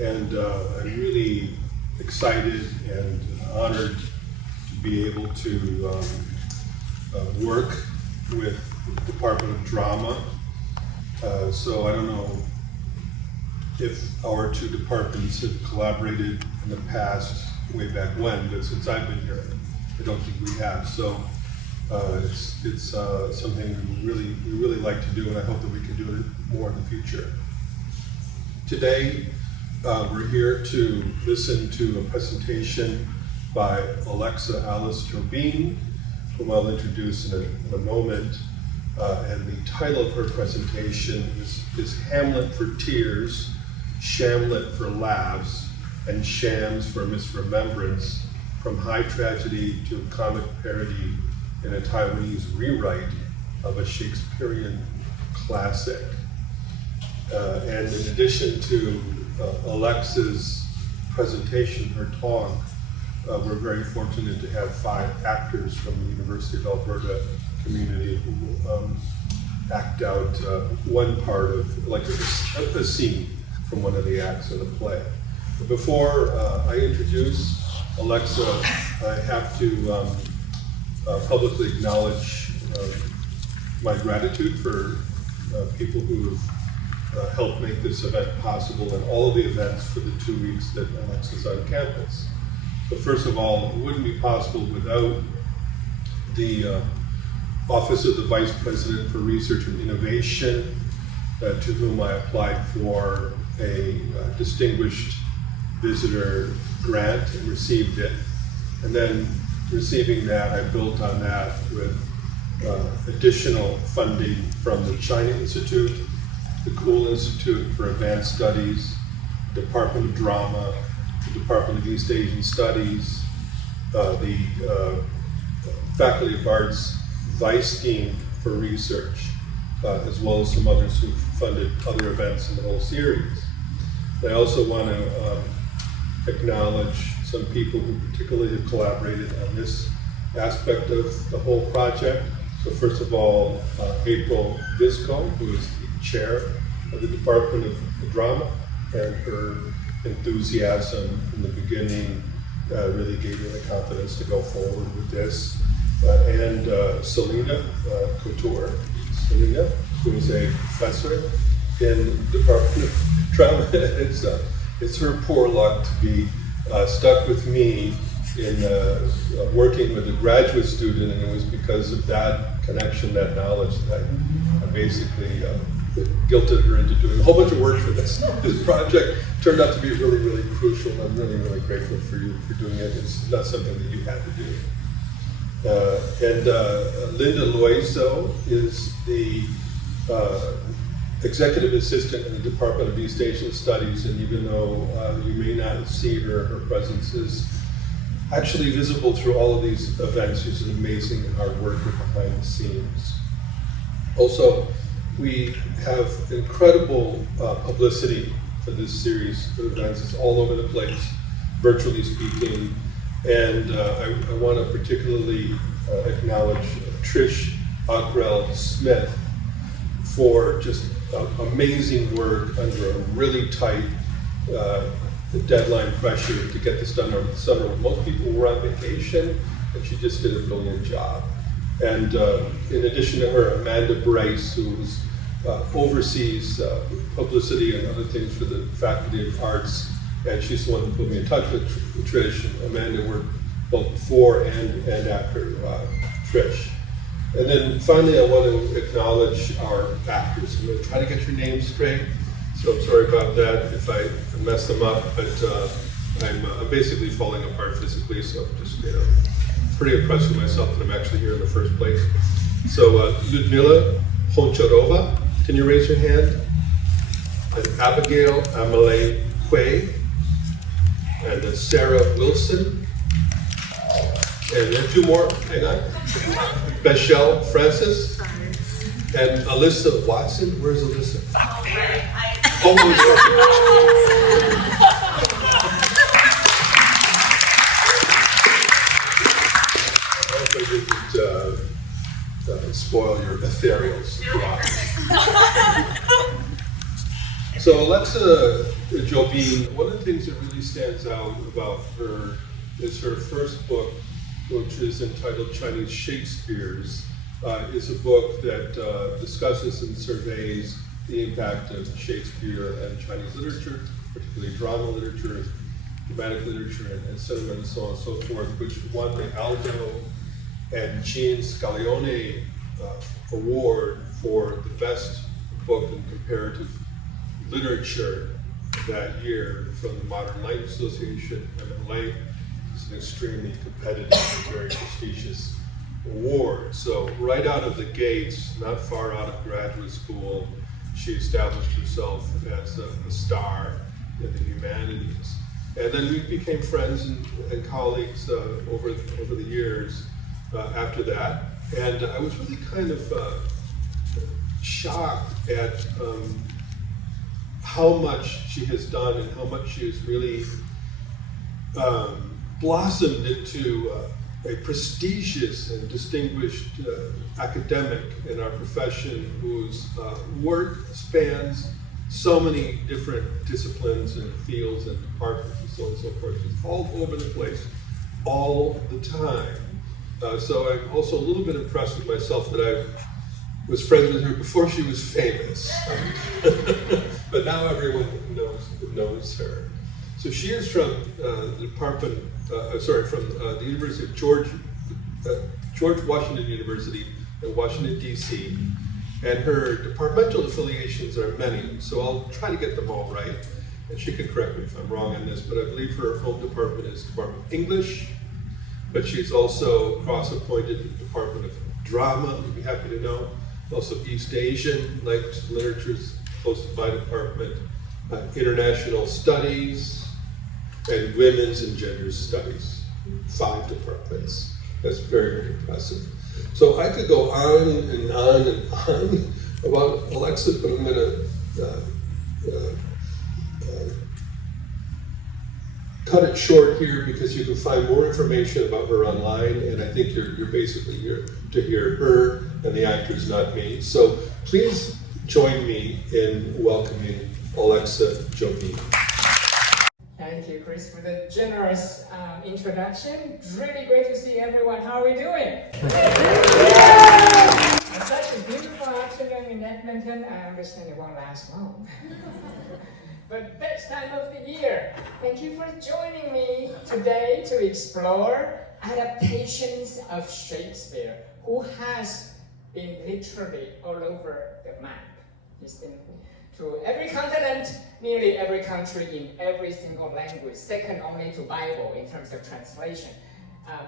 And I'm really excited and honored to be able to work with the Department of Drama. So I don't know if our two departments have collaborated in the past, way back when, but since I've been here, I don't think we have. So it's something we really like to do, and I hope that we can do it more in the future. Today, we're here to listen to a presentation by Alexa Alice Joubin, whom I'll introduce in a moment. And the title of her presentation is Hamlet for Tears, Shamlet for Laughs, and Shams for Misremembrance, from high tragedy to a comic parody in a Taiwanese rewrite of a Shakespearean classic. And in addition to Alexa's presentation, her talk, we're very fortunate to have 5 actors from the University of Alberta community who will act out one part of, like a scene from one of the acts of the play. But before I introduce Alexa, I have to publicly acknowledge my gratitude for people who have helped make this event possible, and all of the events for the 2 weeks that Alexa's on campus. So first of all, it wouldn't be possible without the Office of the Vice President for Research and Innovation, to whom I applied for a distinguished visitor grant and received it. And then receiving that, I built on that with additional funding from the China Institute, the Kuo Institute for Advanced Studies, the Department of Drama, the Department of East Asian Studies, the Faculty of Arts Vice Dean for Research, as well as some others who funded other events in the whole series. I also want to acknowledge some people who particularly have collaborated on this aspect of the whole project. So first of all, April Visco, who is the chair of the Department of Drama, and her enthusiasm from the beginning really gave me the confidence to go forward with this. And Selena Couture, who is a professor in the Department of Drama. It's her poor luck to be stuck with me in working with a graduate student, and it was because of that connection, that knowledge, that I basically guilted her into doing a whole bunch of work for this. This project turned out to be really, really crucial, and I'm really, really grateful for you for doing it. It's not something that you had to do. And Linda Loiseau is the executive assistant in the Department of East Asian Studies, and even though you may not see her, her presence is actually visible through all of these events. She's an amazing hard worker behind the scenes. Also, we have incredible publicity for this series of events. It's all over the place, virtually speaking. And I want to particularly acknowledge Trish Ockrell Smith for just amazing work under a really tight deadline pressure to get this done over the summer. Most people were on vacation, and she just did a brilliant job. And in addition to her, Amanda Bryce, who oversees publicity and other things for the Faculty of Arts, and she's the one who put me in touch with Trish. And Amanda worked both before and after Trish. And then finally, I want to acknowledge our actors. I'm going to try to get your names straight, so I'm sorry about that if I mess them up, but I'm basically falling apart physically, so I'm just pretty impressed with myself that I'm actually here in the first place. So Ludmila Honcharova, can you raise your hand? And Abigail Amelie Quay, and Sarah Wilson, and then 2 more, hang on. Bechelle Francis, and Alyssa Watson. Where's Alyssa? Oh, I hope I didn't spoil your ethereal surprise. So Alexa Joubin, one of the things that really stands out about her is her first book, which is entitled Chinese Shakespeares, is a book that discusses and surveys the impact of Shakespeare and Chinese literature, particularly drama literature, dramatic literature, and cinema, and so on and so forth, which won the Aldo and Jean Scaglione Award for the best book in comparative literature that year from the Modern Language Association, MLA. It's an extremely competitive and very prestigious award. So right out of the gates, not far out of graduate school, she established herself as a star in the humanities. And then we became friends and colleagues over the years after that. And I was really kind of shocked at how much she has done and how much she has really blossomed into a prestigious and distinguished academic in our profession whose work spans so many different disciplines and fields and departments and so on and so forth. It's all over the place, all the time. So I'm also a little bit impressed with myself that I was friends with her before she was famous. But now everyone knows her. So she is from the department, from the University of George Washington University in Washington, D.C. And her departmental affiliations are many, so I'll try to get them all right. And she can correct me if I'm wrong on this, but I believe her home department is Department of English, but she's also cross-appointed in the Department of Drama, you'd be happy to know. Also East Asian language and literature is close to my department, International Studies, and Women's and Gender Studies. 5 departments. That's very, very impressive. So I could go on and on and on about Alexa, but I'm going to cut it short here because you can find more information about her online, and I think you're basically here to hear her and the actors, not me. So please join me in welcoming Alexa Joubin. Thank you, Chris, for the generous introduction. Really great to see everyone. How are we doing? It's such a beautiful afternoon in Edmonton. I understand it won't last long. But best time of the year. Thank you for joining me today to explore adaptations of Shakespeare, who has been literally all over the map. He's been to every continent, nearly every country in every single language, second only to Bible in terms of translation.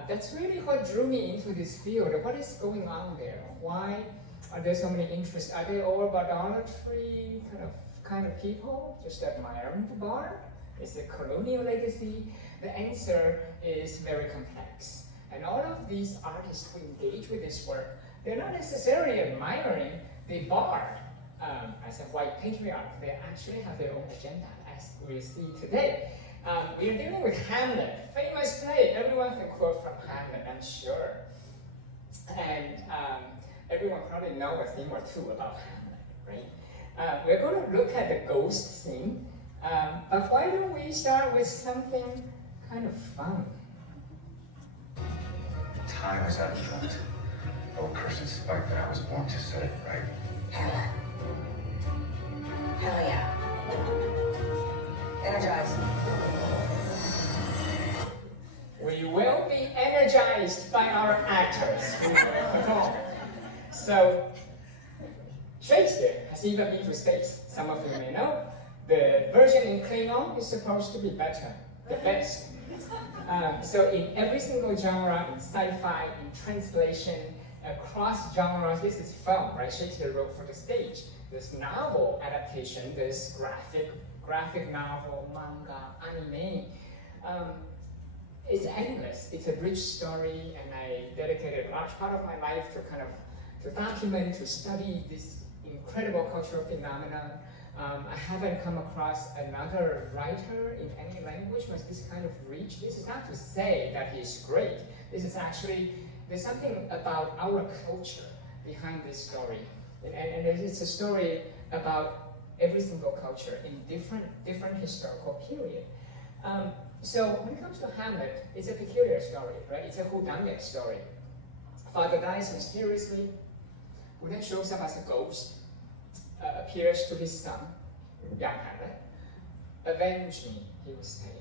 That's really what drew me into this field. What is going on there? Why are there so many interests? Are they all idolatry kind of people, just admiring the bard? Is it colonial legacy? The answer is very complex. And all of these artists who engage with this work, they're not necessarily admiring the bard as a white patriarch. They actually have their own agenda, as we'll see today. We are dealing with Hamlet, famous play. Everyone can quote from Hamlet, I'm sure. And everyone probably knows a thing or two about Hamlet, right? We're going to look at the ghost scene, but why don't we start with something kind of fun? Time is abstract. No cursed spike that I was born to set it right. Hamlet. Hell yeah. Energize. We will be energized by our actors who perform. So, Shakespeare has even been to space. Some of you may know. The version in Klingon is supposed to be better, the best. So in every single genre, in sci-fi, in translation, across genres, this is film, right? Shakespeare wrote for the stage. This novel adaptation, this graphic novel, manga, anime, it's endless. It's a rich story, and I dedicated a large part of my life to document, to study this incredible cultural phenomenon. I haven't come across another writer in any language with this kind of reach. This is not to say that he's great. This is actually, there's something about our culture behind this story. And it's a story about every single culture in different historical period. So when it comes to Hamlet, it's a peculiar story, right? It's a whodunit story. Father dies mysteriously, who then shows up as a ghost, appears to his son, young Hamlet. Avenge me, he will say.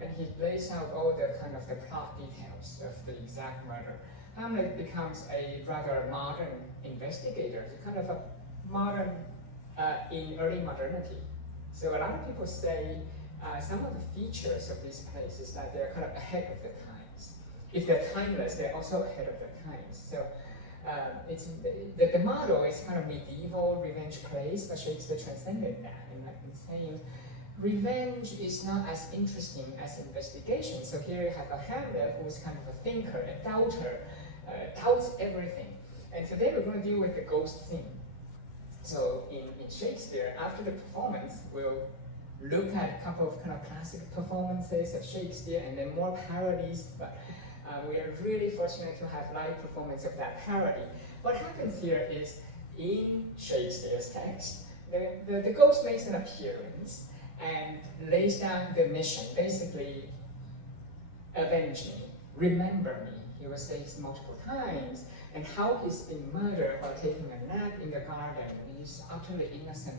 And he lays out all the kind of the plot details of the exact murder. Hamlet becomes a rather modern investigator, kind of a modern in early modernity. So a lot of people say some of the features of these plays is that they're kind of ahead of the times. If they're timeless, they're also ahead of their times. So it's the model is kind of medieval revenge plays, but Shakespeare transcended that in saying revenge is not as interesting as investigation. So here you have a Hamlet who's kind of a thinker, a doubter, doubts everything. And today we're going to deal with the ghost theme. So in Shakespeare, after the performance, we'll look at a couple of kind of classic performances of Shakespeare and then more parodies, but we are really fortunate to have live performance of that parody. What happens here is, in Shakespeare's text, the ghost makes an appearance and lays down the mission, basically, avenge me, remember me. He will say this multiple times, and how he's been murdered while taking a nap in the garden, and he's utterly innocent.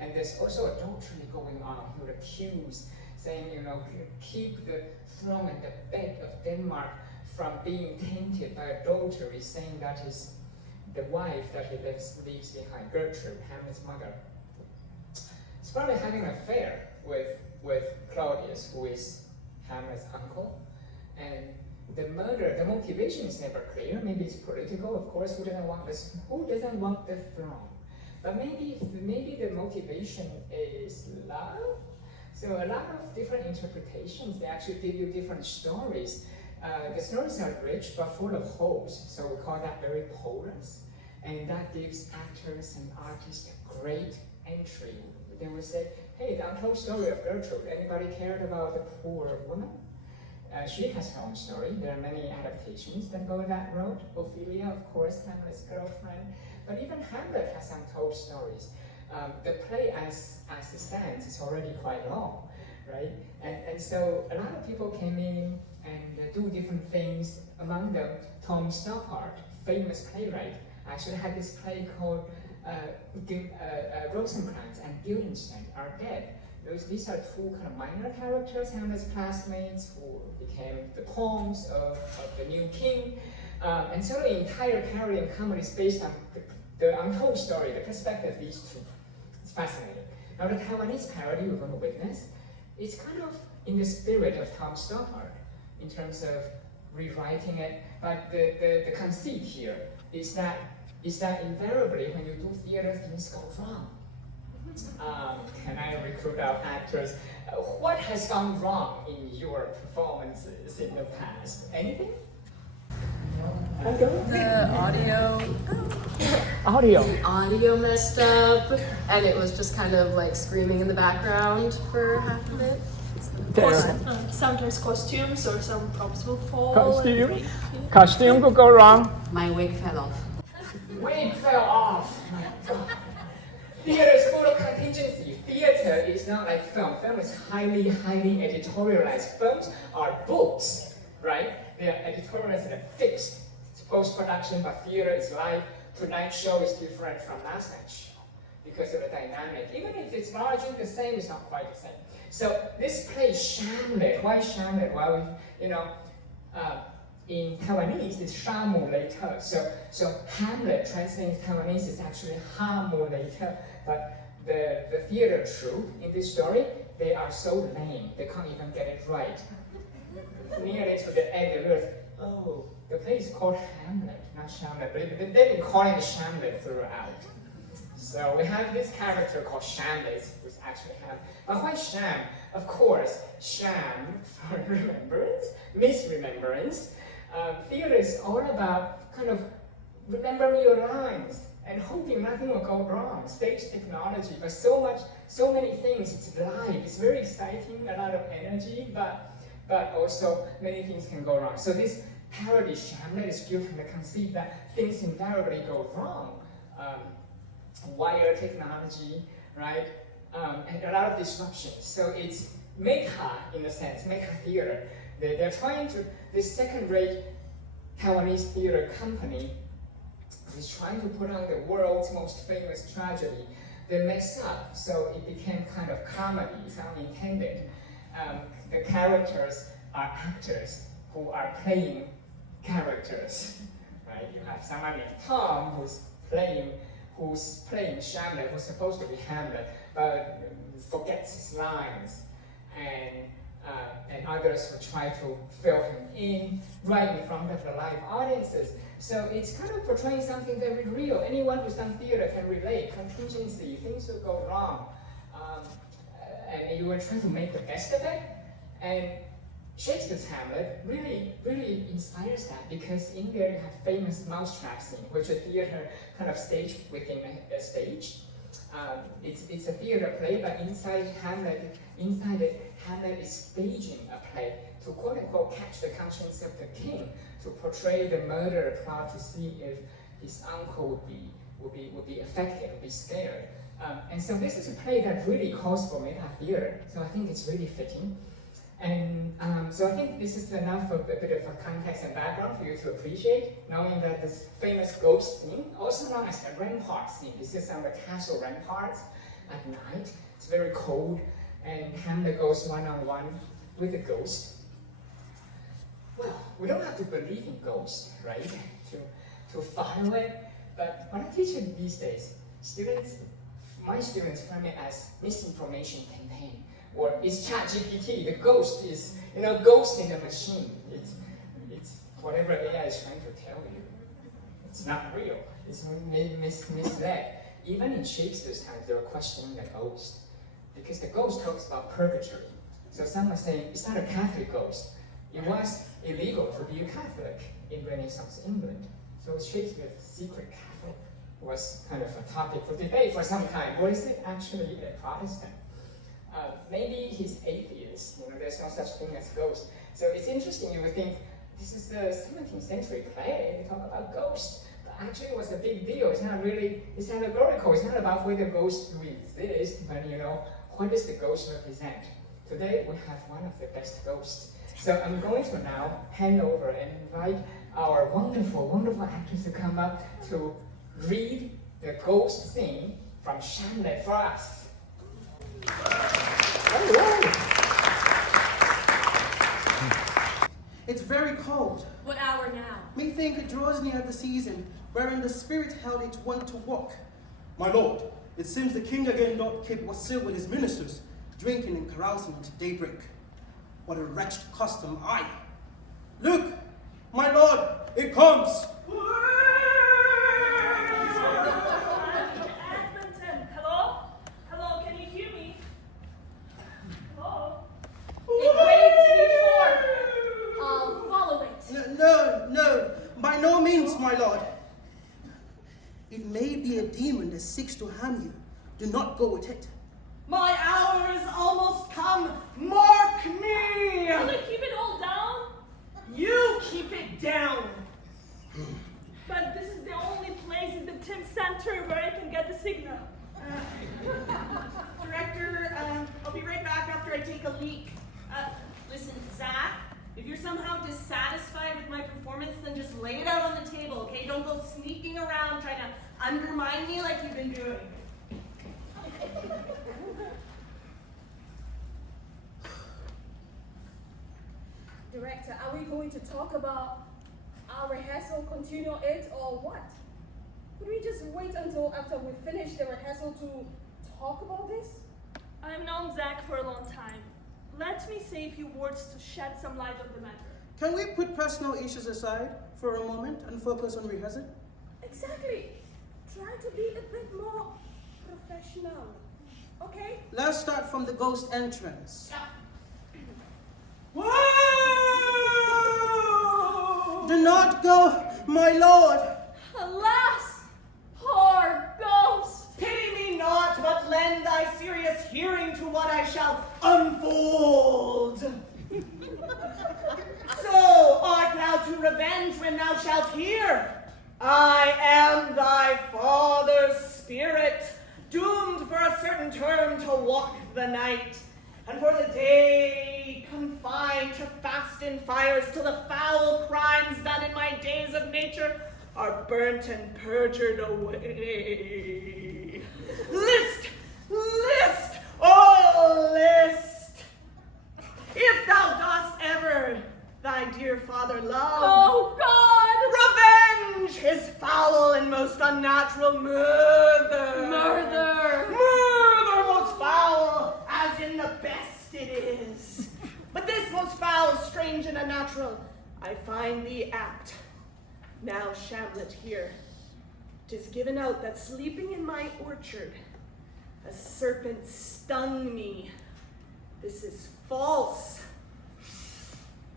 And there's also adultery going on. He would accuse, saying, you know, keep the throne and the bed of Denmark from being tainted by adultery, saying that is the wife that he leaves behind, Gertrude, Hamlet's mother. He's probably having an affair with Claudius, who is Hamlet's uncle. And the murder, the motivation is never clear. Maybe it's political, of course. Who doesn't want the throne? But maybe the motivation is love. So a lot of different interpretations. They actually give you different stories. The stories are rich but full of holes. So we call that very porous, and that gives actors and artists a great entry. They will say, "Hey, the untold story of Gertrude. Anybody cared about the poor woman?" She has her own story. There are many adaptations that go that road. Ophelia, of course, Hamlet's girlfriend. But even Hamlet has untold stories. The play as it stands is already quite long, right? And so a lot of people came in and do different things. Among them, Tom Stoppard, famous playwright, actually had this play called Rosencrantz and Guildenstern Are Dead. These are two kind of minor characters, Hamlet's classmates, who became the pawns of the new king. And so the entire parody and comedy is based on the untold story, the perspective of these two. It's fascinating. Now the Taiwanese parody we're going to witness is kind of in the spirit of Tom Stoppard in terms of rewriting it, but the conceit here is that invariably when you do theater, things go wrong. Can I recruit our actors? What has gone wrong in your performances in the past? Anything? The audio. Audio. Audio messed up, and it was just kind of like screaming in the background for half of it. Sometimes costumes or some props will fall. Costume could go wrong. My wig fell off. Wig fell off. My God. Theater is full of contingency. Theater is not like film. Film is highly editorialized. Films are books, right? They are editorialized and fixed. It's post-production, but theater is live. Tonight's show is different from last night's show because of the dynamic. Even if it's largely the same, it's not quite the same. So this play, Shamlet. Why Shamlet? Well, in Taiwanese, it's Shamlet. So Hamlet translated Taiwanese is actually Hamlet. But the theater troupe in this story, they are so lame, they can't even get it right. Nearly to the end, they realize, oh, the play is called Hamlet, not Shamlet. But they've been calling it Shamlet throughout. So we have this character called Shamlet, who's actually Ham. But why Sham? Of course, Sham for remembrance, Misremembrance. Theater is all about kind of remembering your lines and hoping nothing will go wrong. Stage technology, but so many things. It's live. It's very exciting, a lot of energy, but also many things can go wrong. So this parody Shamlet is built on the conceit that things invariably go wrong. Wire technology, right? and a lot of disruption. So it's mecha, in a sense, mecha theater. They're trying to, this second-rate Taiwanese theater company is trying to put on the world's most famous tragedy. They mess up, so it became kind of comedy, it's unintended. The characters are actors who are playing characters, right? You have someone named Tom who's playing Shamlet, who's supposed to be Hamlet, but forgets his lines, and others who try to fill him in right in front of the live audiences. So it's kind of portraying something very real. Anyone who's done theater can relate. Contingency, things will go wrong, and you will try to make the best of it. And Shakespeare's Hamlet really, really inspires that, because in there you have famous mousetrap scene, which a theater kind of staged within a stage. It's a theater play, but inside it, Hamlet is staging a play to quote unquote catch the conscience of the king, to portray the murder plot, to see if his uncle would be affected, would be scared. And so this is a play that really calls for meta theater. So I think it's really fitting. And so I think this is enough of a bit of a context and background for you to appreciate, knowing that this famous ghost scene, also known as the rampart scene, this is on the castle ramparts at night. It's very cold, and Hamlet goes one-on-one with the ghost. Well, we don't have to believe in ghosts, right, to follow it, but when I teach it these days, my students frame it as misinformation campaign. Or it's ChatGPT, the ghost is, ghost in the machine. It's whatever AI is trying to tell you. It's not real, it's misled. Even in Shakespeare's time, they were questioning the ghost, because the ghost talks about purgatory. So some are saying, it's not a Catholic ghost. It was illegal to be a Catholic in Renaissance England. So Shakespeare's secret Catholic was kind of a topic for debate for some time. Or is it actually a Protestant? Maybe he's atheist, there's no such thing as ghosts. So it's interesting, you would think, this is a 17th century play, they talk about ghosts. But actually it was a big deal. It's not really, it's allegorical. It's not about whether ghosts do exist, but what does the ghost represent? Today we have one of the best ghosts. So I'm going to now hand over and invite our wonderful, wonderful actors to come up to read the ghost scene from Shamlet for us. It's very cold. What hour now? Methinks it draws near the season wherein the spirit held its wont to walk. My lord, it seems the king again doth keep wassail with his ministers, drinking and carousing to daybreak. What a wretched custom, aye. Look, my lord, it comes! Edmonton, hello? Hello, can you hear me? Hello? It waits before. I'll follow it. No, by no means, my lord. It may be a demon that seeks to harm you. Do not go with it. My hour is almost come. Mark me! Will you keep it all down? You keep it down. But this is the only place in the Tim Center where I can get the signal. Director, I'll be right back after I take a leak. Listen, Zach, if you're somehow dissatisfied with my performance, then just lay it out on the table, okay? Don't go sneaking around trying to undermine me like you've been doing. Director, are we going to talk about our rehearsal, continue it, or what? Could we just wait until after we finish the rehearsal to talk about this? I've known Zach for a long time. Let me say a few words to shed some light on the matter. Can we put personal issues aside for a moment and focus on rehearsing? Exactly. Try to be a bit more professional. Okay? Let's start from the ghost entrance. Whoa! Do not go, my lord. Alas, poor ghost! Pity me not, but lend thy serious hearing to what I shall unfold. So art thou to revenge when thou shalt hear? I am thy father's spirit, doomed for a certain term to the night, and for the day confined to fast in fires till the foul crimes done in my days of nature are burnt and perjured away. List, oh list, if thou dost ever thy dear father love, Oh God! revenge his foul and most unnatural murder. Murder! Murder most foul, as in the best it is. But this most foul, strange, and unnatural, I find thee apt. Now, Shamlet here, 'tis given out that sleeping in my orchard, a serpent stung me. This is false.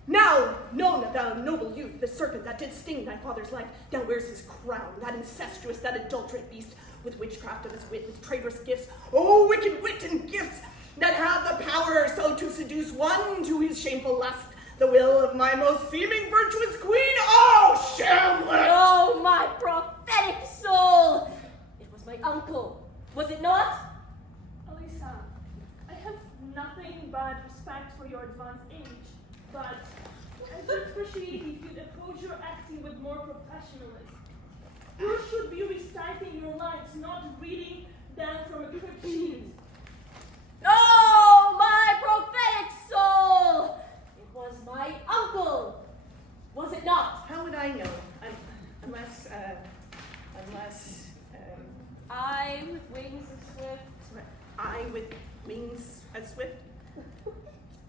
Now, know thou noble youth, the serpent that did sting thy father's life, now wears his crown, that incestuous, that adulterate beast, with witchcraft of his wit, with traitorous gifts, oh, wicked wit and gifts, that have the power so to seduce one to his shameful lust, the will of my most seeming virtuous queen, oh, Shamlet! Oh, my prophetic soul! It was my uncle, was it not? Alisa, I have nothing but respect for your advanced age, but I would appreciate if you'd approach your acting with more professionalism. You should be reciting your lines, not reading them from a crypt sheet. Oh, my prophetic soul! It was my uncle, was it not? How would I know? Unless, I with wings as swift. I with wings as swift.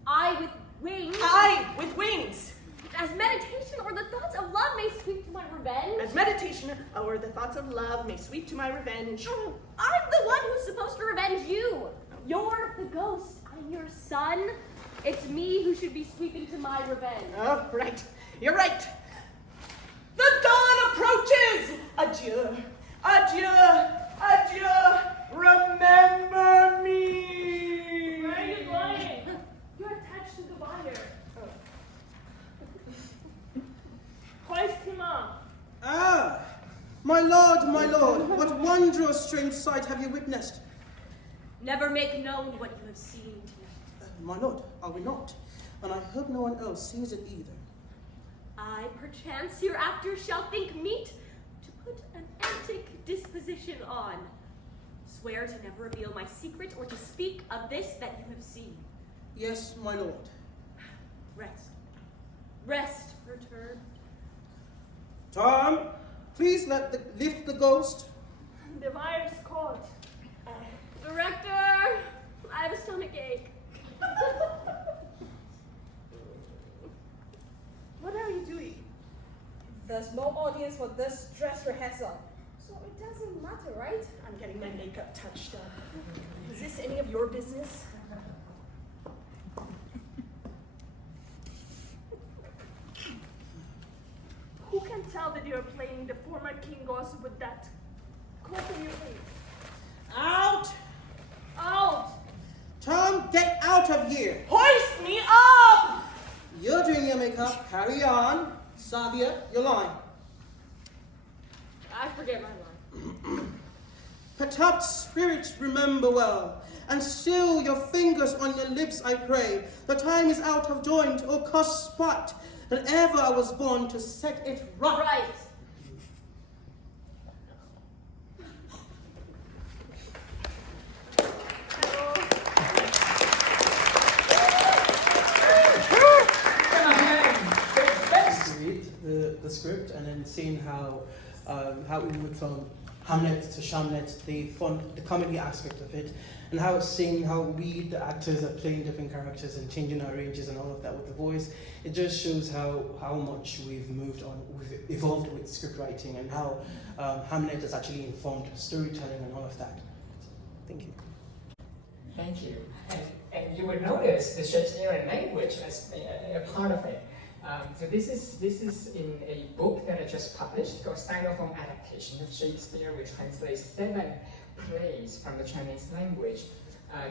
I with wings. I with wings. As meditation or the thoughts of love may sweep to my revenge. As meditation or the thoughts of love may sweep to my revenge. Oh, I'm the one who's supposed to revenge you. You're the ghost. I'm your son. It's me who should be sweeping to my revenge. Oh, right. You're right. The dawn approaches. Adieu. Adieu. Adieu. Remember me. Where are you going? You're attached to the wire. Hoist him up. Ah, my lord, what wondrous strange sight have you witnessed? Never make known what you have seen tonight. My lord, I will not, and I hope no one else sees it either. I perchance hereafter shall think meet to put an antic disposition on. Swear to never reveal my secret or to speak of this that you have seen. Yes, my lord. Rest. Rest, return. Tom, please lift the ghost. The wire's caught. Director, I have a stomach ache. What are you doing? There's no audience for this dress rehearsal, so it doesn't matter, right? I'm getting my makeup touched up. Is this any of your business? Who can tell that you're playing the former king gossip with that coat on your face? Out! Out! Tom, get out of here! Hoist me up! You're doing your makeup. Carry on. Savia, your line. I forget my line. Perturbed spirits remember well, and seal your fingers on your lips, I pray. The time is out of joint or cursed spot, that ever I was born to set it right. Right. Read the script and then seeing how we moved from Hamlet to Shamlet, the comedy aspect of it, and how it's seeing how we, the actors, are playing different characters and changing our ranges and all of that with the voice. It just shows how much we've moved on, we've evolved with script writing, and how Hamlet has actually informed storytelling and all of that. Thank you. Thank you. And you would notice the Shakespearean language as a part of it. So this is in a book that I just published called Styrofoam Adaptation of Shakespeare, which translates 7 plays from the Chinese language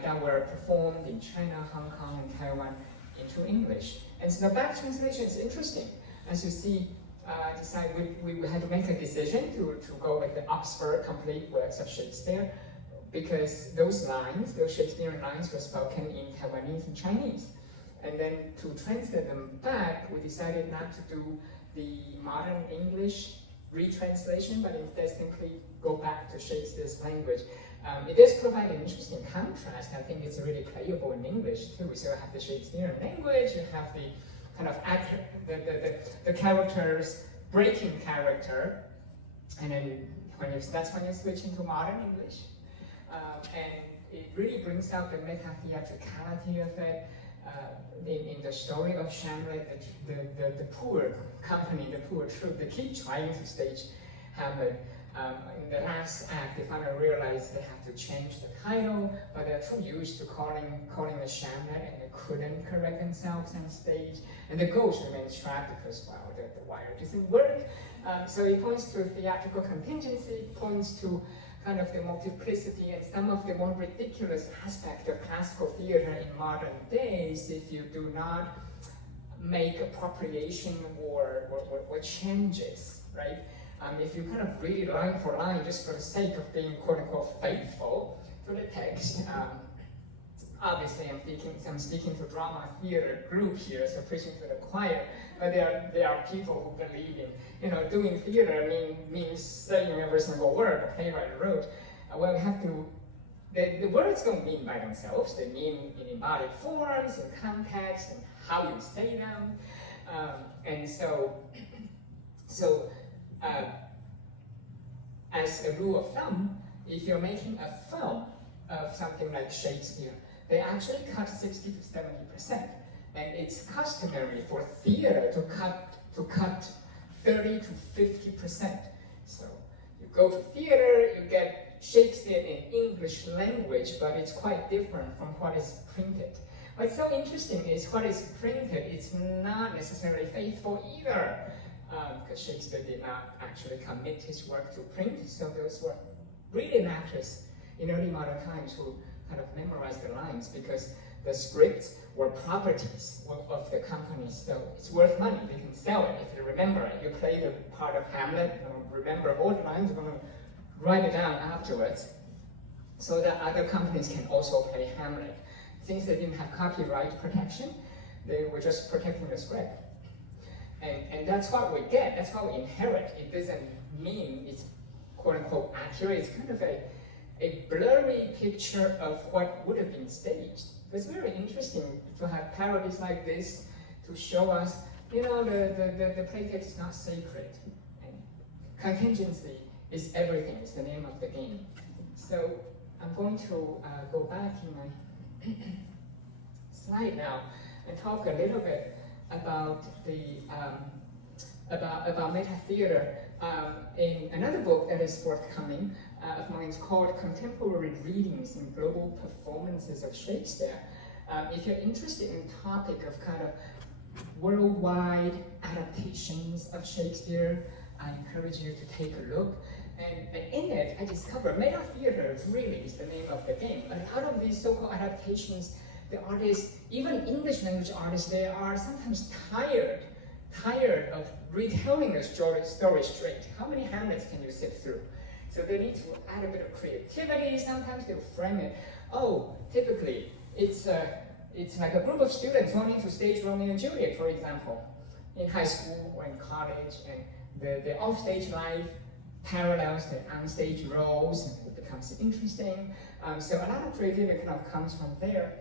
that were performed in China, Hong Kong, and Taiwan into English. And so the back translation is interesting. As you see, we had to make a decision to go with the Oxford Complete Works of Shakespeare, because those lines, those Shakespearean lines, were spoken in Taiwanese and Chinese. And then to translate them back, we decided not to do the modern English retranslation, but instead simply go back to Shakespeare's language. It does provide an interesting contrast. I think it's really playable in English too. So you have the Shakespearean language, you have the kind of the characters, breaking character, and then that's when you switch into modern English. And it really brings out the meta-theatricality of it. In the story of Shamlet, the poor company, the poor troupe, they keep trying to stage Hamlet. In the last act, they finally realize they have to change the title, but they're too used to calling the Shamlet, and they couldn't correct themselves on stage. And the ghost remains trapped because, well, the wire doesn't work. So it points to theatrical contingency, points to kind of the multiplicity and some of the more ridiculous aspects of classical theater in modern days if you do not make appropriation or changes, right? If you kind of read line for line just for the sake of being quote-unquote faithful to the text, obviously I'm speaking to drama theater group here, so preaching to the choir, but there are people who believe in, doing theater means saying every single word the playwright wrote. Well, we have to, the words don't mean by themselves, they mean in embodied forms, in context, and how you say them. And so as a rule of thumb, if you're making a film of something like Shakespeare, they actually cut 60 to 70%. And it's customary for theater to cut 30 to 50%. So you go to theater, you get Shakespeare in English language, but it's quite different from what is printed. What's so interesting is what is printed, it's not necessarily faithful either, because Shakespeare did not actually commit his work to print, so those were brilliant actors in early modern times who kind of memorized the lines because the scripts were properties of the company, so it's worth money. They can sell it if you remember it. You play the part of Hamlet, remember all the lines, you're going to write it down afterwards, so that other companies can also play Hamlet. Since they didn't have copyright protection, they were just protecting the script. And that's what we get, that's what we inherit. It doesn't mean it's quote-unquote accurate, it's kind of a blurry picture of what would have been staged. It's very interesting to have parodies like this to show us, the play text is not sacred. And contingency is everything, it's the name of the game. So I'm going to go back in my slide now and talk a little bit about the about meta theater in another book that is forthcoming of mine. It's called Contemporary Readings and Global Performances of Shakespeare. If you're interested in the topic of kind of worldwide adaptations of Shakespeare, I encourage you to take a look. And in it, I discovered meta theater really is the name of the game. But out of these so-called adaptations, the artists, even English language artists, they are sometimes tired of retelling the story straight. How many Hamlets can you sit through? So they need to add a bit of creativity. Sometimes they'll frame it. Oh, typically, it's like a group of students wanting to stage Romeo and Juliet, for example, in high school or in college, and the off-stage life parallels the on-stage roles, and it becomes interesting. So a lot of creativity kind of comes from there.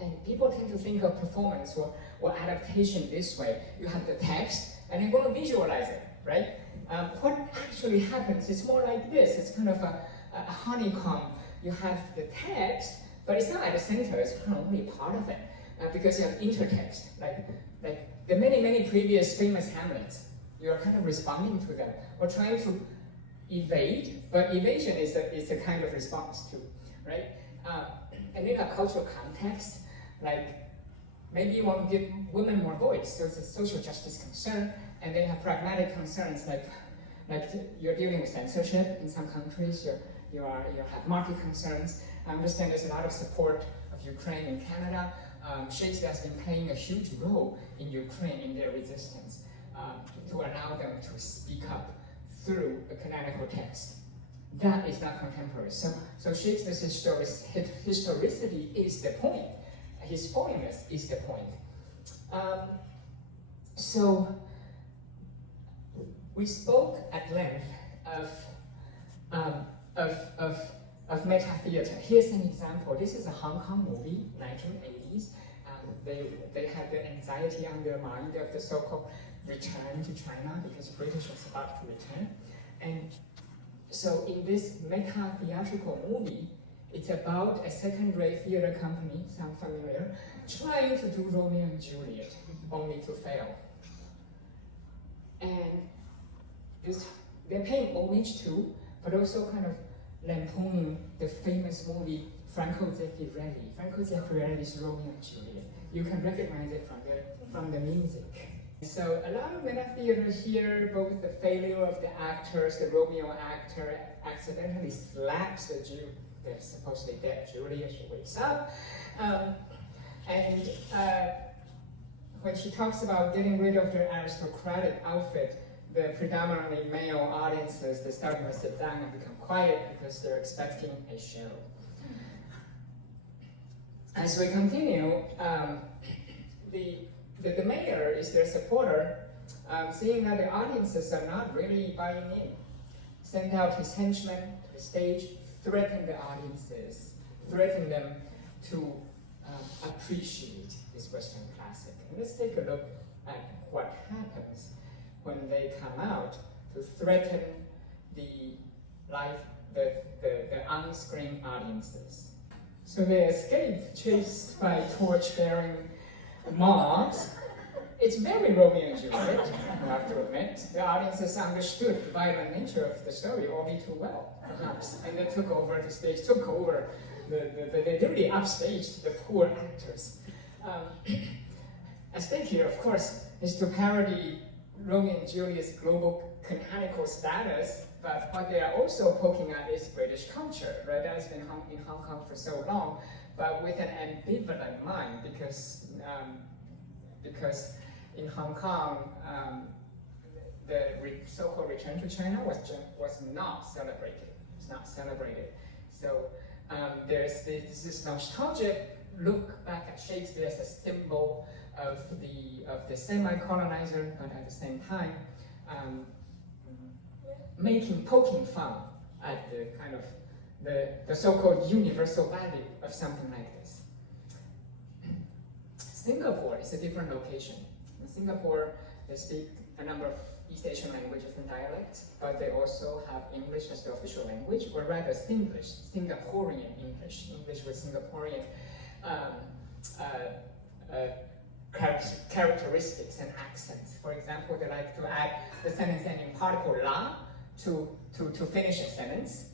And people tend to think of performance or adaptation this way. You have the text, and you're going to visualize it, right? What actually happens is more like this. It's kind of a honeycomb. You have the text, but it's not at the center. It's kind of only part of it, because you have intertext, like the many previous famous Hamlets. You're kind of responding to them, or trying to evade, but evasion is a kind of response too, right? And in a cultural context, like maybe you want to give women more voice, so it's a social justice concern, and then have pragmatic concerns like you're dealing with censorship in some countries, you have market concerns. I understand there's a lot of support of Ukraine in Canada. Shakespeare has been playing a huge role in Ukraine in their resistance to allow them to speak up through a canonical text. that is not contemporary. So Shakespeare's historicity is the point. His foreignness is the point. So we spoke at length of meta theater. Here's an example. This is a Hong Kong movie, 1980s. They had the anxiety on their mind of the so-called return to China because the British was about to return. And so in this meta theatrical movie, it's about a second-rate theater company, sound familiar, trying to do Romeo and Juliet, only to fail. And they're paying homage to, but also kind of lampooning the famous movie Franco Zeffirelli's Romeo and Juliet. You can recognize it from the music. So a lot of meta theater here, both the failure of the actors, the Romeo actor accidentally slaps the supposedly dead Juliet, she wakes up. When she talks about getting rid of their aristocratic outfit, the predominantly male audiences, they start to sit down and become quiet because they're expecting a show. As we continue, the mayor is their supporter, seeing that the audiences are not really buying in. Send out his henchmen to the stage, threaten the audiences, threaten them to appreciate this Western classic. And let's take a look at what happens when they come out to threaten the on-screen audiences. So they escape, chased by torch-bearing mobs. It's very Romeo and Juliet, I have to admit. The audiences understood the violent nature of the story only too well, perhaps. And they took over the stage, they really upstaged the poor actors. At stake here, of course, is to parody Romeo and Juliet's global canonical status, but what they are also poking at is British culture, right? That has been in Hong Kong for so long, but with an ambivalent mind, because in Hong Kong, the so-called return to China was not celebrated. It's not celebrated. So there's this nostalgic look back at Shakespeare as a symbol of the semi-colonizer, but at the same time, poking fun at the kind of the so-called universal value of something like this. Singapore is a different location. In Singapore, they speak a number of East Asian languages and dialects, but they also have English as the official language, or rather Singlish, Singaporean English with Singaporean characteristics and accents. For example, they like to add the sentence ending particle la to finish a sentence.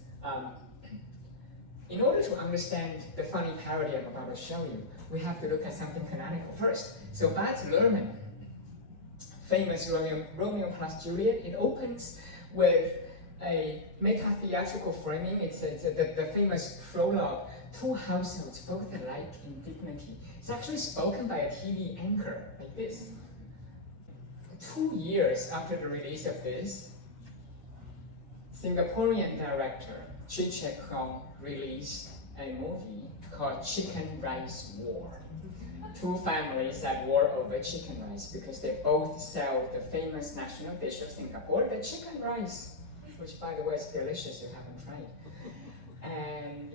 In order to understand the funny parody I'm about to show you, we have to look at something canonical first. So Baz Luhrmann, famous Romeo plus Juliet, it opens with a meta-theatrical framing. It's the famous prologue, two households, both alike in dignity. It's actually spoken by a TV anchor, like this. 2 years after the release of this, Singaporean director Chi Chek Kong released a movie called Chicken Rice War. Two families at war over chicken rice because they both sell the famous national dish of Singapore, the chicken rice, which by the way is delicious if you haven't tried. And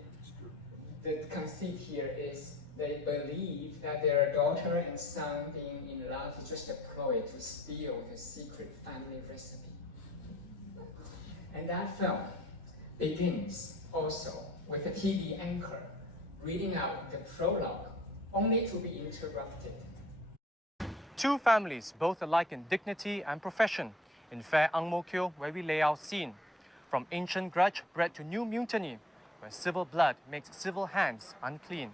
the conceit here is they believe that their daughter and son being in love is just a ploy to steal the secret family recipe. And that film begins also with a TV anchor reading out the prologue, only to be interrupted. Two families, both alike in dignity and profession, in fair Ang Mo Kio, where we lay our scene. From ancient grudge bred to new mutiny, where civil blood makes civil hands unclean.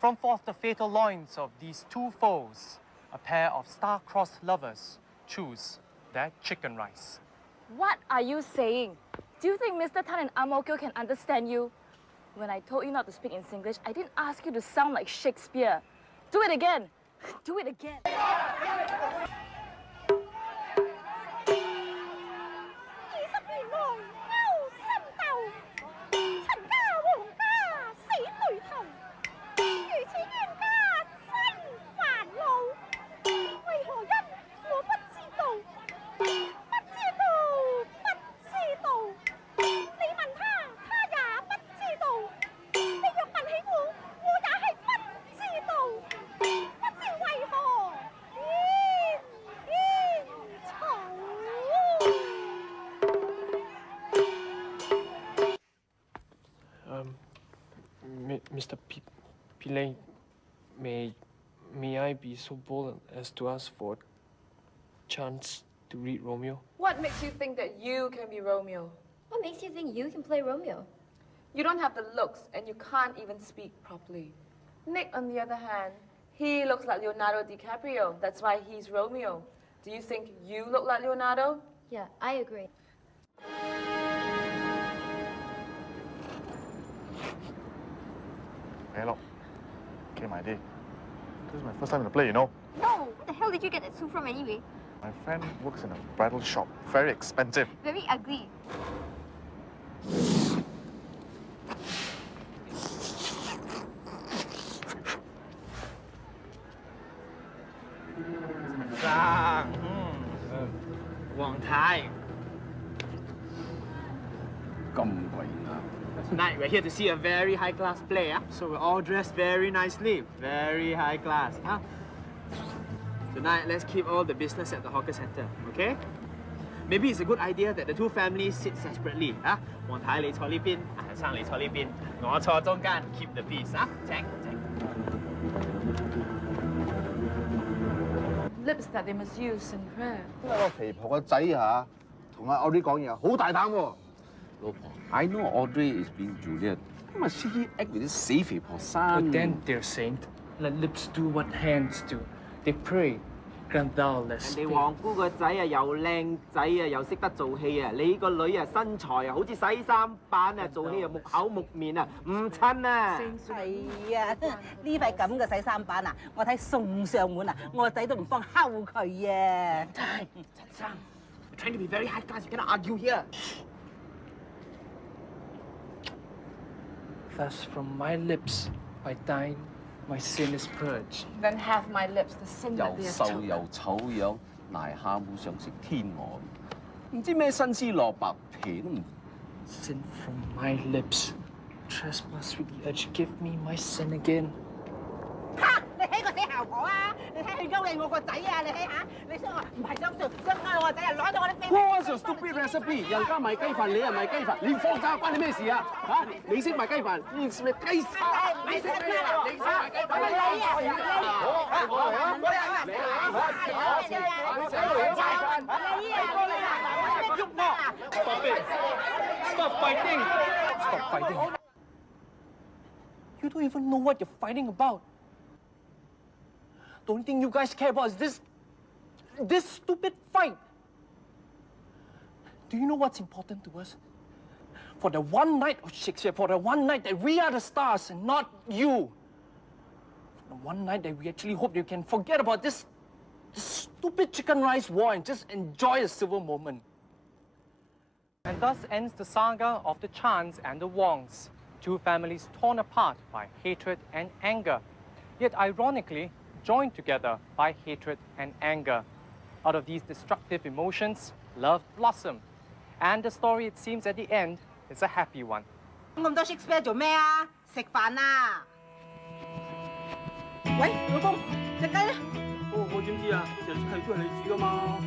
From forth the fatal loins of these two foes, a pair of star-crossed lovers choose their chicken rice. What are you saying? Do you think Mr. Tan and Ang Mo Kio can understand you? When I told you not to speak in Singlish, I didn't ask you to sound like Shakespeare. Do it again. Do it again. Mr. Pillay, may I be so bold as to ask for a chance to read Romeo? What makes you think that you can be Romeo? What makes you think you can play Romeo? You don't have the looks, and you can't even speak properly. Nick, on the other hand, he looks like Leonardo DiCaprio. That's why he's Romeo. Do you think you look like Leonardo? Yeah, I agree. Hey, look. Came my day. This is my first time in the play, you know. No! Where the hell did you get that suit from anyway? My friend works in a bridal shop. Very expensive. Very ugly. Tonight we're here to see a very high-class play, so we're all dressed very nicely. Very high class, huh? Tonight, let's keep all the business at the hawker center, okay? Maybe it's a good idea that the two families sit separately, huh? 王太你坐呢邊，阿生你坐呢邊，我坐中間 keep the peace, huh? Check. Lips that they must use in prayer. 個肥婆個仔嚇，同阿 Audrey 講嘢，好大膽喎。老婆 ，I know Audrey is being Juliet. Why must she act with this 死肥婆生？ But then, dear saint, let lips do what hands do. They pray, grant thou their 人 speech. 哋皇姑個仔啊，又靚仔啊，又識得做戲啊！你個女啊，身材啊，好似洗衫板啊，做戲啊，木口木面啊，唔襯啊！係啊，呢塊咁嘅洗衫板啊，我睇送上門啊，我個仔都唔放睺佢啊！陳生 ，trying to be very high class, you cannot argue here. Thus, from my lips, by thine, my sin is purged. Then have my lips, the sin 又 that they have 瘦 took. 又醜樣，癩蝦會想食天鵝，唔知咩新絲蘿蔔皮都唔。 Sin from my lips, trespass with the urge, give me my sin again. 嚇！你睇個死姣婆啊！你睇佢勾引我個仔啊！你睇下，你想我唔係想呃我個仔啊，攞咗我啲飛。 What's your stupid recipe？ 人家賣雞飯，你又賣雞飯，你放假關你咩事啊？嚇！你識賣雞飯，你識賣雞飯，你識賣雞飯，你識賣雞飯。Stop fighting! Stop fighting! You don't even know what you're fighting about. The only thing you guys care about is this stupid fight. Do you know what's important to us? For the one night of Shakespeare, for the one night that we are the stars and not you. For the one night that we actually hope you can forget about this stupid chicken rice war and just enjoy a civil moment. And thus ends the saga of the Chans and the Wongs, two families torn apart by hatred and anger, yet ironically joined together by hatred and anger. Out of these destructive emotions, love blossomed. And the story, it seems, at the end, is a happy one. 咁多 Shakespeare 做咩啊？食飯啊！喂，老公，隻雞咧？我點知啊？日係都係你煮㗎嘛。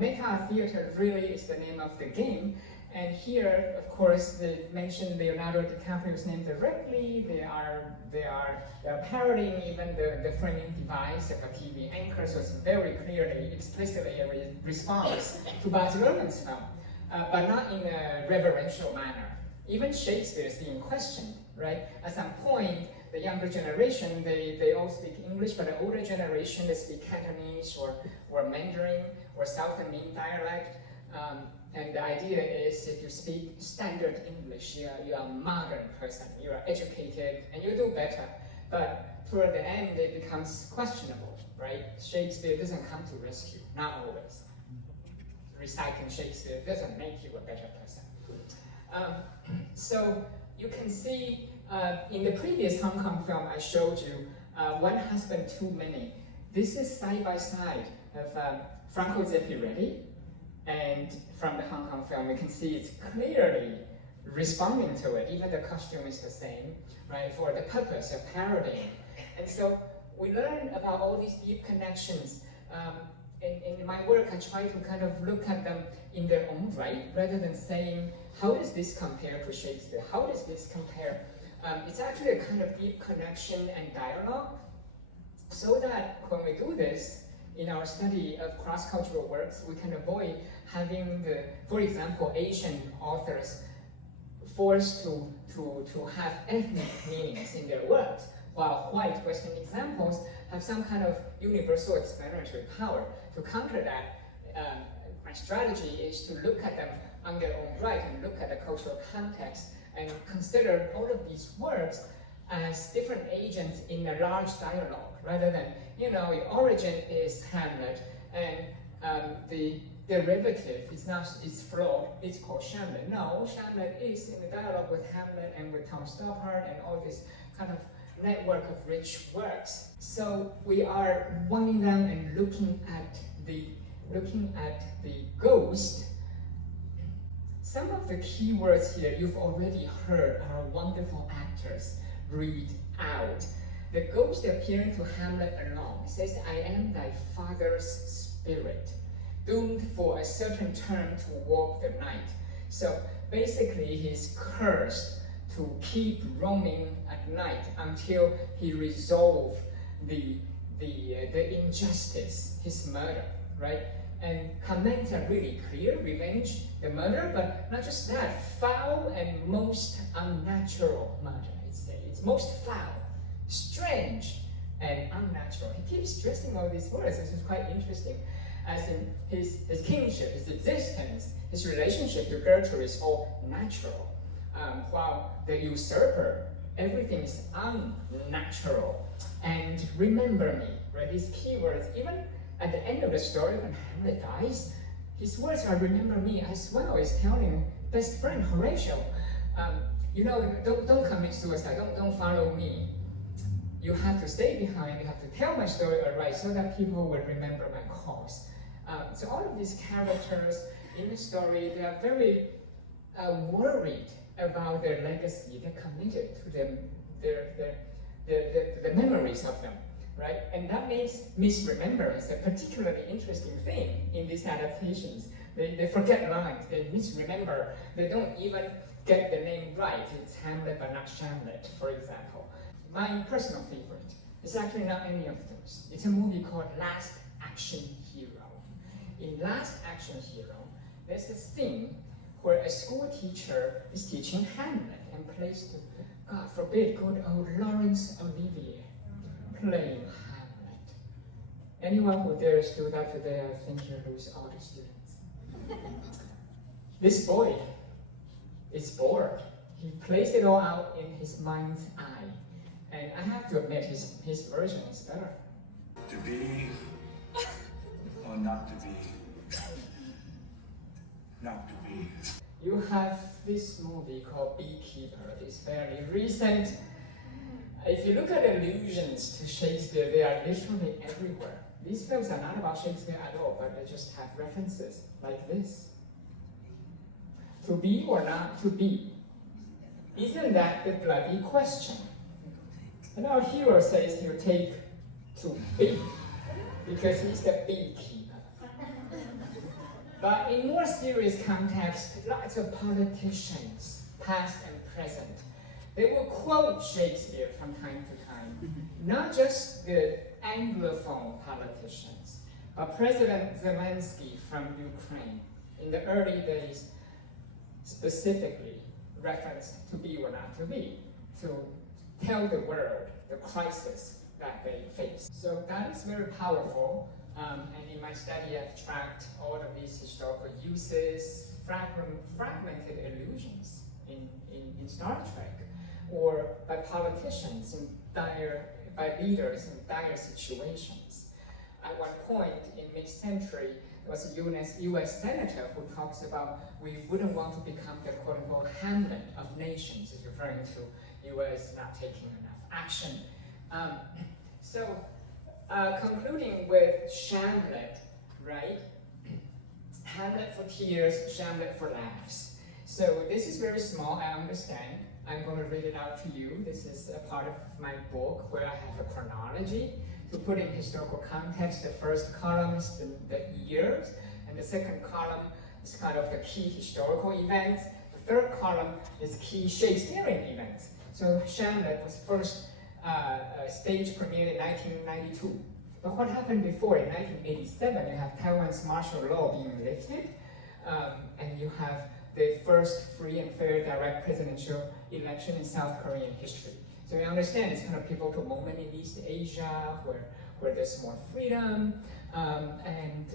Meta theater really is the name of the game, and here, of course, they mention Leonardo DiCaprio's name directly. They are parodying even the framing device of a TV anchor, so it's very clearly, explicitly a response to Baz Luhrmann's film, but not in a reverential manner. Even Shakespeare is being questioned, right? At some point, the younger generation, they all speak English, but the older generation, they speak Cantonese or Mandarin or South and Ming dialect. And the idea is if you speak standard English, you are a modern person, you are educated, and you do better. But toward the end, it becomes questionable, right? Shakespeare doesn't come to rescue, not always. Reciting Shakespeare doesn't make you a better person. So you can see in the previous Hong Kong film I showed you, One Husband Too Many. This is side by side of Franco Zeffirelli, and from the Hong Kong film, you can see it's clearly responding to it. Even the costume is the same, right? For the purpose of parodying. And so we learn about all these deep connections. In my work, I try to kind of look at them in their own right, rather than saying, how does this compare to Shakespeare? How does this compare It's actually a kind of deep connection and dialogue, so that when we do this in our study of cross-cultural works, we can avoid having the, for example, Asian authors forced to have ethnic meanings in their works, while white Western examples have some kind of universal explanatory power. To counter that, my strategy is to look at them on their own right and look at the cultural context and consider all of these works as different agents in a large dialogue, rather than, you know, the origin is Hamlet and the derivative is now it's flawed, it's called Shamlet. No, Shamlet is in the dialogue with Hamlet and with Tom Stoppard and all this kind of network of rich works. So we are winding down and looking at the ghost. Some of the key words here you've already heard our wonderful actors read out. The ghost appearing to Hamlet alone says, "I am thy father's spirit, doomed for a certain term to walk the night." So basically he's cursed to keep roaming at night until he resolve the injustice, his murder, right? And comments are really clear: revenge, the murder, but not just that, foul and most unnatural murder. It's most foul, strange, and unnatural. He keeps stressing all these words. This is quite interesting. As in his kingship, his existence, his relationship to Gertrude is all natural, while the usurper, everything is unnatural. And remember me, right? These keywords, even at the end of the story when Hamlet dies, his words are remember me as well as telling best friend Horatio, you know, don't commit suicide, don't follow me. You have to stay behind, you have to tell my story aright so that people will remember my cause. So all of these characters in the story, they are very worried about their legacy. They're committed to them, the memories of them, right? And that makes misremembrance a particularly interesting thing in these adaptations. They forget lines, they misremember, they don't even get the name right. It's Hamlet but not Shamlet, for example. My personal favorite is actually not any of those. It's a movie called Last Action Hero. In Last Action Hero, there's a scene where a school teacher is teaching Hamlet and plays the, God forbid, good old Laurence Olivier playing Hamlet. Anyone who dares do that today, I think you lose all the students. This boy is bored. He plays it all out in his mind's eye. And I have to admit, his version is better. To be or not to be? Not to be. You have this movie called Beekeeper. It's fairly recent. If you look at allusions to Shakespeare, they are literally everywhere. These films are not about Shakespeare at all, but they just have references like this. To be or not to be? Isn't that the bloody question? And our hero says he'll take to be, because he's the beekeeper. But in more serious context, lots of politicians, past and present, they will quote Shakespeare from time to time. Not just the Anglophone politicians, but President Zelenskyy from Ukraine, in the early days, specifically referenced to be or not to be, to tell the world the crisis that they face. So that is very powerful. And in my study, I've tracked all of these historical uses, fragmented allusions in Star Trek, or by politicians by leaders in dire situations. At one point in mid-century, there was a US senator who talks about we wouldn't want to become the quote-unquote Hamlet of nations, is referring to US not taking enough action. Concluding with Shamlet, right? Hamlet for tears, Shamlet for laughs. So this is very small, I understand. I'm going to read it out to you. This is a part of my book where I have a chronology to put in historical context. The first column is the years, and the second column is kind of the key historical events. The third column is key Shakespearean events. So Shamlet was first stage premiered in 1992. But what happened before? In 1987, you have Taiwan's martial law being lifted, and you have the first free and fair direct presidential election in South Korean history. So you understand it's kind of pivotal moment in East Asia where there's more freedom. And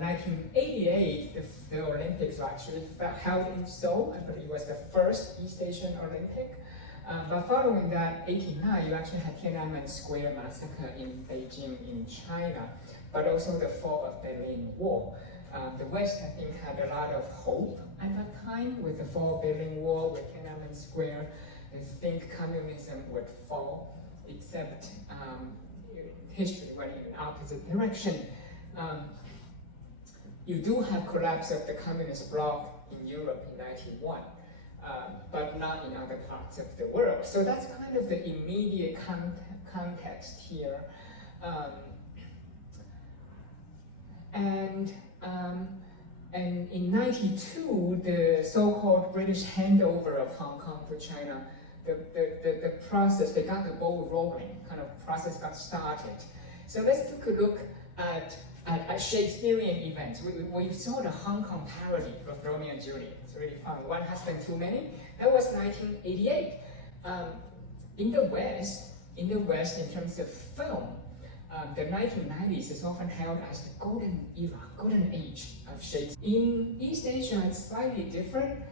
1988, the Olympics were actually held in Seoul. I believe it was the first East Asian Olympic. But following that, 89, you actually had Tiananmen Square massacre in Beijing in China, but also the fall of Berlin Wall. The West, I think, had a lot of hope at that time with the fall of Berlin Wall, with Tiananmen Square. They think communism would fall, except history went in the opposite direction. You do have collapse of the communist bloc in Europe in 91. But not in other parts of the world. So that's kind of the immediate context here. And in 92, the so-called British handover of Hong Kong to China, the process, they got the ball rolling, kind of process got started. So let's take a look at Shakespearean events. We saw the Hong Kong parody of Romeo and Juliet. It's really fun. One Husband Too Many. That was 1988. In the West, in terms of film, the 1990s is often held as the golden era, golden age of Shakespeare. In East Asia, it's slightly different.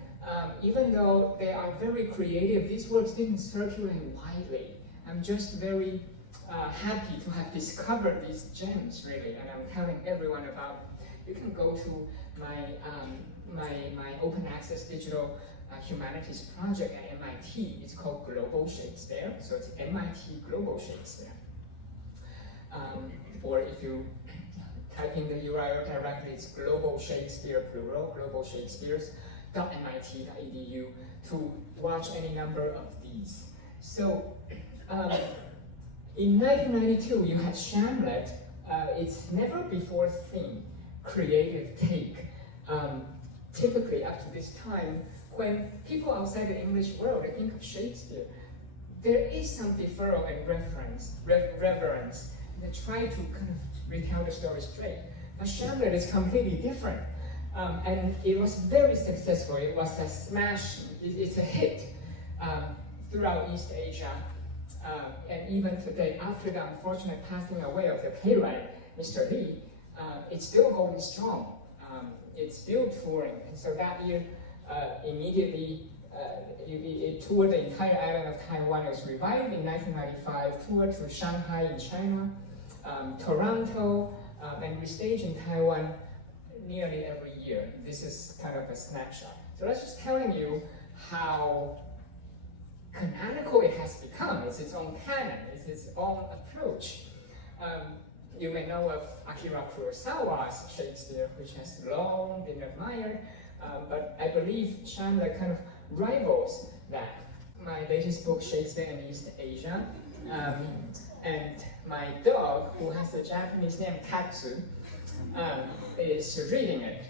Even though they are very creative, these works didn't circulate widely. I'm just very happy to have discovered these gems, really, and I'm telling everyone about. You can go to my open access digital humanities project at MIT. It's called Global Shakespeare, so it's MIT Global Shakespeare. Or if you type in the URL directly, it's Global Shakespeare plural, globalshakespeares.mit.edu to watch any number of these. So. In 1992, you had Shamlet. It's never before seen creative take. Typically, up to this time, when people outside the English world they think of Shakespeare, there is some deferral and reverence. They try to kind of retell the story straight. But Shamlet is completely different, and it was very successful. It was a smash. It's a hit throughout East Asia. And even today, after the unfortunate passing away of the playwright, Mr. Lee, it's still going strong. It's still touring. And so that year, immediately, it toured the entire island of Taiwan. It was revived in 1995, toured to Shanghai in China, Toronto, and restaged in Taiwan nearly every year. This is kind of a snapshot. So that's just telling you how canonical it has become. It's its own canon, it's its own approach. You may know of Akira Kurosawa's Shakespeare, which has long been admired, but I believe Shamlet kind of rivals that. My latest book, Shakespeare in East Asia, and my dog, who has a Japanese name, Katsu, is reading it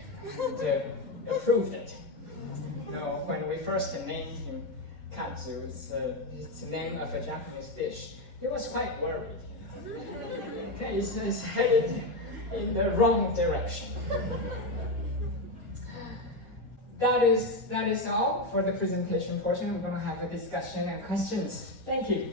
to approve it. No, when we first named him Katsu, it's the name of a Japanese dish. He was quite worried. Okay, it's headed in the wrong direction. That is all for the presentation portion. We're going to have a discussion and questions. Thank you.